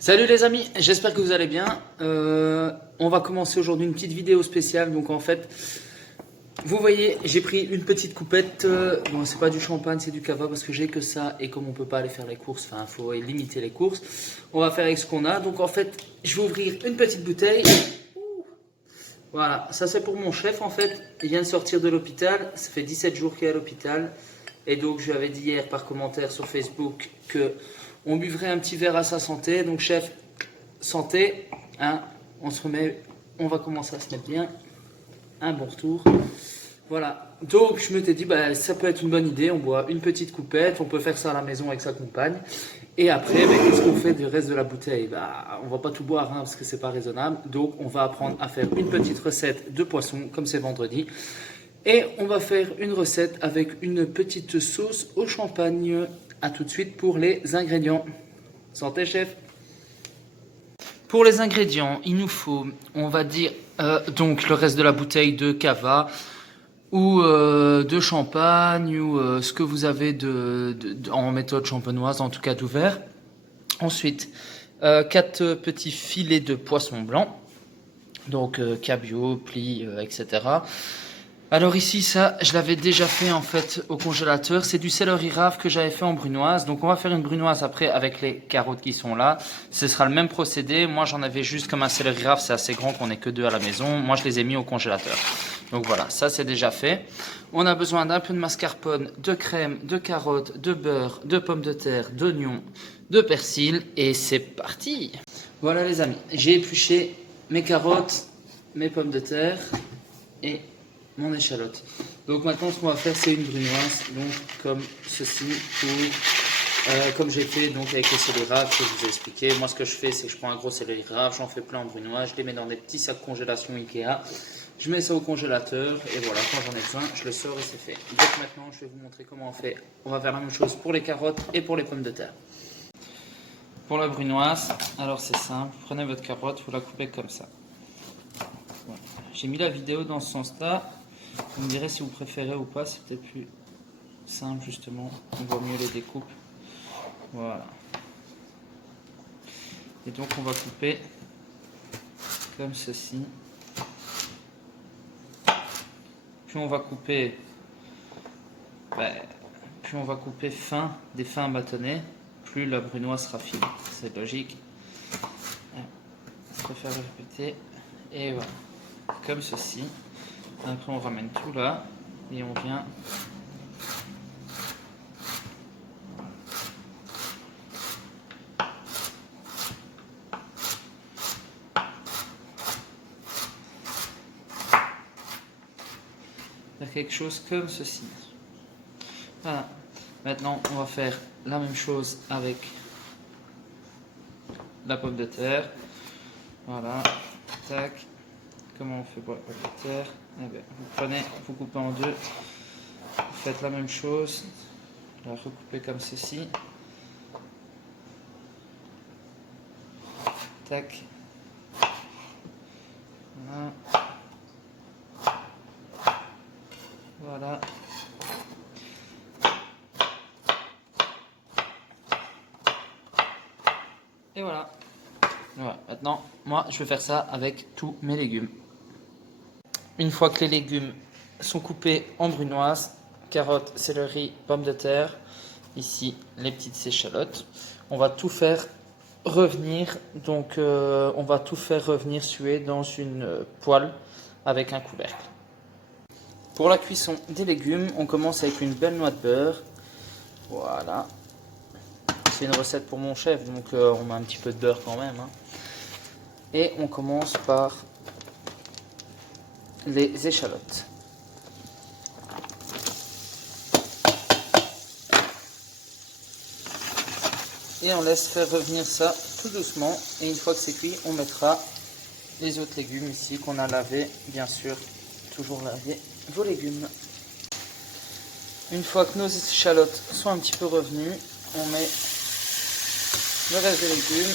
Salut les amis, j'espère que vous allez bien. On va commencer aujourd'hui une petite vidéo spéciale. Donc en fait, vous voyez, j'ai pris une petite coupette. Bon, c'est pas du champagne, c'est du cava parce que j'ai que ça. Et comme on peut pas aller faire les courses, enfin, il faut limiter les courses. On va faire avec ce qu'on a. Donc en fait, je vais ouvrir une petite bouteille. Voilà, ça c'est pour mon chef en fait. Il vient de sortir de l'hôpital. Ça fait 17 jours qu'il est à l'hôpital. Et donc je lui avais dit hier par commentaire sur Facebook que on buvrait un petit verre à sa santé. Donc chef, santé, hein, on se remet, on va commencer à se mettre bien. Un bon retour. Voilà. Donc je me t'ai dit, bah, ça peut être une bonne idée. On boit une petite coupette. On peut faire ça à la maison avec sa compagne. Et après, bah, qu'est-ce qu'on fait du reste de la bouteille? Bah, on va pas tout boire hein, parce que c'est pas raisonnable. Donc on va apprendre à faire une petite recette de poisson comme c'est vendredi. Et on va faire une recette avec une petite sauce au champagne. A tout de suite pour les ingrédients. Santé chef. Pour les ingrédients, il nous faut, on va dire, donc le reste de la bouteille de cava ou de champagne ou ce que vous avez en méthode champenoise, en tout cas d'ouvert. Ensuite, 4 petits filets de poisson blanc, donc cabillaud, plis, etc. Alors ici, ça, je l'avais déjà fait en fait au congélateur. C'est du céleri rave que j'avais fait en brunoise. Donc on va faire une brunoise après avec les carottes qui sont là. Ce sera le même procédé. Moi, j'en avais juste comme un céleri rave. C'est assez grand qu'on n'est que 2 à la maison. Moi, je les ai mis au congélateur. Donc voilà, ça c'est déjà fait. On a besoin d'un peu de mascarpone, de crème, de carottes, de beurre, de pommes de terre, d'oignons, de persil. Et c'est parti. Voilà les amis, j'ai épluché mes carottes, mes pommes de terre et mon échalote. Donc maintenant ce qu'on va faire c'est une brunoise, donc comme ceci, comme j'ai fait donc avec les céleri raves que je vous ai expliqué. Moi ce que je fais c'est que je prends un gros céleri rave, j'en fais plein en brunoise, je les mets dans des petits sacs congélation Ikea, je mets ça au congélateur et voilà, quand j'en ai besoin je le sors et c'est fait. Donc maintenant je vais vous montrer comment on fait. On va faire la même chose pour les carottes et pour les pommes de terre. Pour la brunoise, alors c'est simple, prenez votre carotte, vous la coupez comme ça. Voilà. J'ai mis la vidéo dans ce sens-là. Vous me direz si vous préférez ou pas, c'est peut-être plus simple justement, on voit mieux les découpes. Voilà. Et donc on va couper comme ceci. Plus on va couper, fin, des fins bâtonnets, plus la brunoise sera fine. C'est logique. Je préfère le répéter. Et voilà, comme ceci. Après on ramène tout là et on vient faire quelque chose comme ceci. Voilà. Maintenant on va faire la même chose avec la pomme de terre. Voilà. Tac. Comment on fait pour la pomme de terre? Eh bien, vous prenez, vous coupez en deux. Vous faites la même chose. La recoupez comme ceci. Tac. Voilà. Voilà. Et voilà. Voilà. Maintenant, moi, je vais faire ça avec tous mes légumes. Une fois que les légumes sont coupés en brunoise, carottes, céleri, pommes de terre, ici les petites échalotes, on va tout faire revenir. Donc, on va tout faire revenir suer dans une poêle avec un couvercle. Pour la cuisson des légumes, on commence avec une belle noix de beurre. Voilà. C'est une recette pour mon chef, donc on met un petit peu de beurre quand même. Hein. Et on commence par les échalotes. Et on laisse faire revenir ça tout doucement. Et une fois que c'est cuit, on mettra les autres légumes ici qu'on a lavés. Bien sûr, toujours laver vos légumes. Une fois que nos échalotes sont un petit peu revenues, on met le reste des légumes.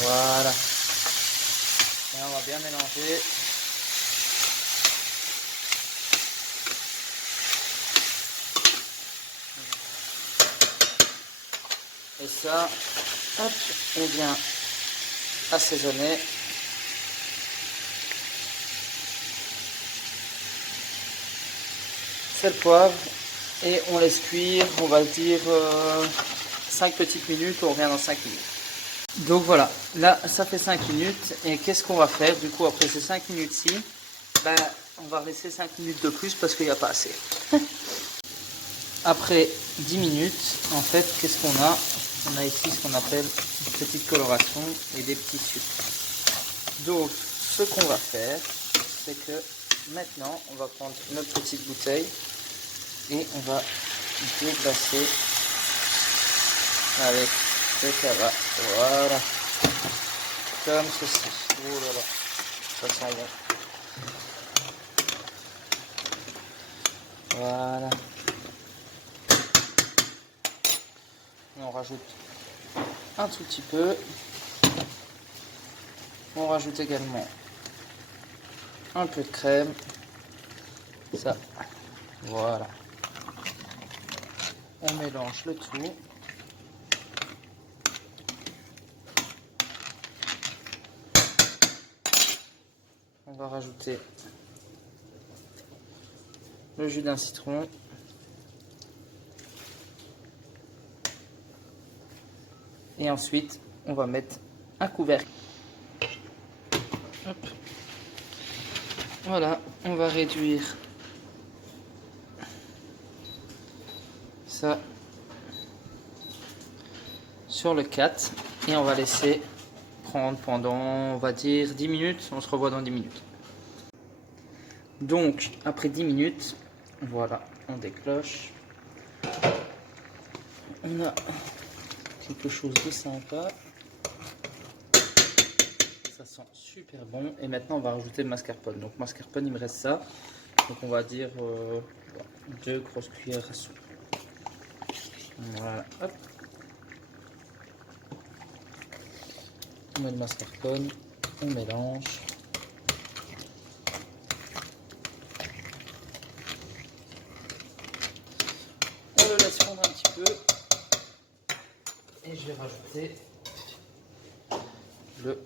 Voilà. Et on va bien mélanger. Et ça, hop, on vient assaisonner. Sel, poivre, et on laisse cuire, on va dire 5 petites minutes, on revient dans 5 minutes. Donc voilà, là ça fait 5 minutes, et qu'est-ce qu'on va faire du coup après ces 5 minutes-ci? Ben, on va laisser 5 minutes de plus parce qu'il n'y a pas assez. Après 10 minutes, en fait, qu'est-ce qu'on a? On a ici ce qu'on appelle une petite coloration et des petits sucres. Donc, ce qu'on va faire, c'est que maintenant, on va prendre notre petite bouteille et on va déglacer avec le cava. Voilà. Comme ceci. Oh là là, ça sent bon. Voilà. Et on rajoute un tout petit peu. On rajoute également un peu de crème. Ça. Voilà. On mélange le tout. On va rajouter le jus d'un citron. Et ensuite, on va mettre un couvercle. Hop. Voilà, on va réduire ça sur le 4 et on va laisser prendre pendant, on va dire, 10 minutes. On se revoit dans 10 minutes. Donc, après 10 minutes, voilà, on décloche. On a quelque chose de sympa. Ça sent super bon. Et maintenant, on va rajouter le mascarpone. Donc, mascarpone, il me reste ça. Donc, on va dire 2 grosses cuillères à soupe. Voilà, hop. On met le mascarpone, on mélange. On le laisse fondre un petit peu. Et je vais rajouter le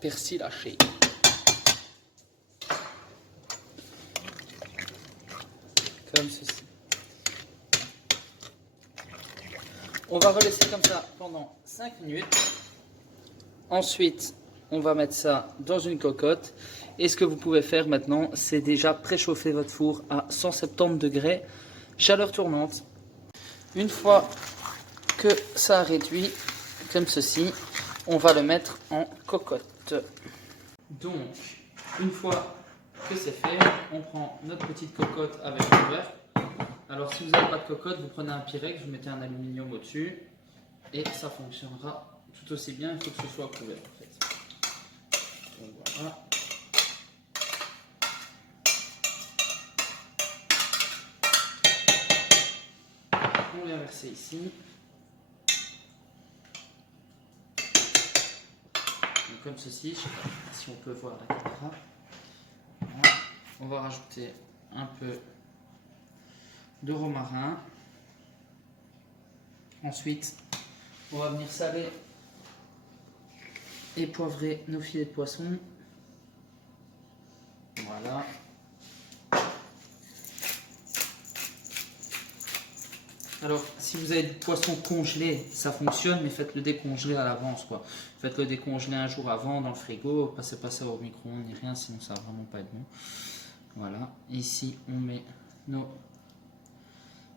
persil haché. Comme ceci. On va relaisser comme ça pendant 5 minutes. Ensuite, on va mettre ça dans une cocotte. Et ce que vous pouvez faire maintenant, c'est déjà préchauffer votre four à 170 degrés, chaleur tournante. Une fois que ça a réduit, comme ceci, on va le mettre en cocotte. Donc, une fois que c'est fait, on prend notre petite cocotte avec le beurre. Alors, si vous n'avez pas de cocotte, vous prenez un Pyrex, vous mettez un aluminium au-dessus et ça fonctionnera tout aussi bien. Il faut que ce soit couvert en fait. Donc voilà. On vient verser ici. Donc, comme ceci, je ne sais pas si on peut voir la caméra. Voilà. On va rajouter un peu de romarin. Ensuite, on va venir saler et poivrer nos filets de poisson. Voilà. Alors, si vous avez du poisson congelé, ça fonctionne, mais faites-le décongeler à l'avance, quoi. Faites-le décongeler un jour avant dans le frigo, passez pas ça au micro-ondes ni rien, sinon ça va vraiment pas être bon. Voilà. Ici, on met nos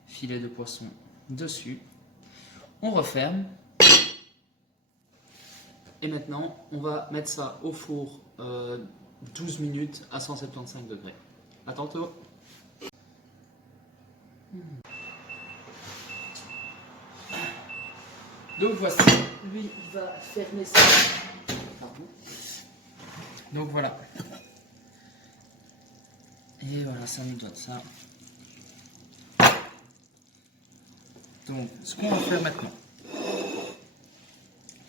filets de poisson dessus. On referme. Et maintenant, on va mettre ça au four 12 minutes à 175 degrés. À tantôt. Donc voici, lui il va fermer ça. Pardon. Donc voilà. Et voilà, ça nous donne ça. Donc ce qu'on va faire maintenant,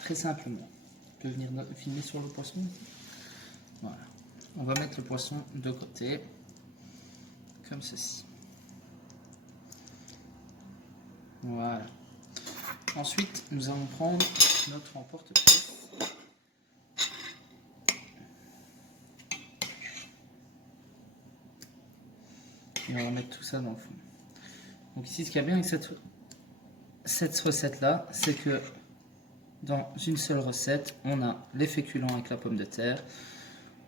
très simplement, je peux venir filmer sur le poisson. Voilà. On va mettre le poisson de côté, comme ceci. Voilà. Ensuite, nous allons prendre notre emporte-pièce. Et on va mettre tout ça dans le fond. Donc ici, ce qu'il y a bien avec cette recette-là, c'est que dans une seule recette, on a les féculents avec la pomme de terre,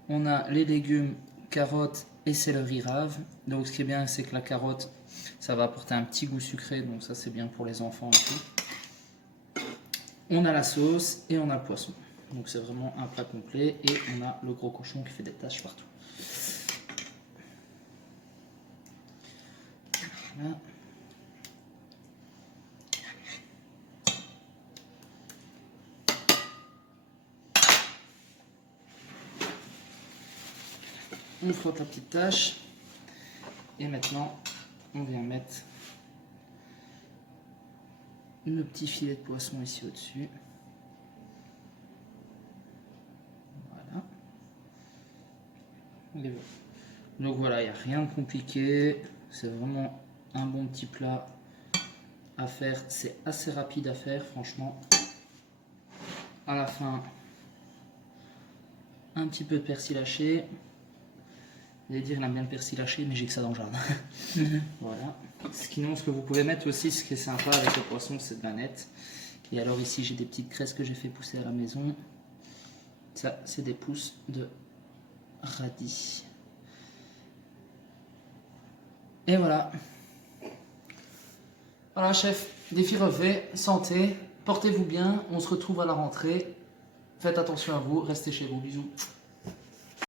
on a les légumes, carottes et céleri rave. Donc ce qui est bien, c'est que la carotte, ça va apporter un petit goût sucré, donc ça c'est bien pour les enfants et tout. On a la sauce et on a le poisson. Donc c'est vraiment un plat complet et on a le gros cochon qui fait des taches partout. Voilà. On frotte la petite tache et maintenant on vient mettre le petit filet de poisson ici au-dessus. Voilà. Donc voilà, il n'y a rien de compliqué, c'est vraiment un bon petit plat à faire, c'est assez rapide à faire franchement. À la fin, un petit peu de persil haché. Vous allez dire, il aime bien le persil haché, mais j'ai que ça dans le jardin. Voilà. Sinon, ce que vous pouvez mettre aussi, ce qui est sympa avec le poisson, c'est de la nette. Et alors ici, j'ai des petites craises que j'ai fait pousser à la maison. Ça, c'est des pousses de radis. Et voilà. Voilà, chef. Défi relevé. Santé. Portez-vous bien. On se retrouve à la rentrée. Faites attention à vous. Restez chez vous. Bisous.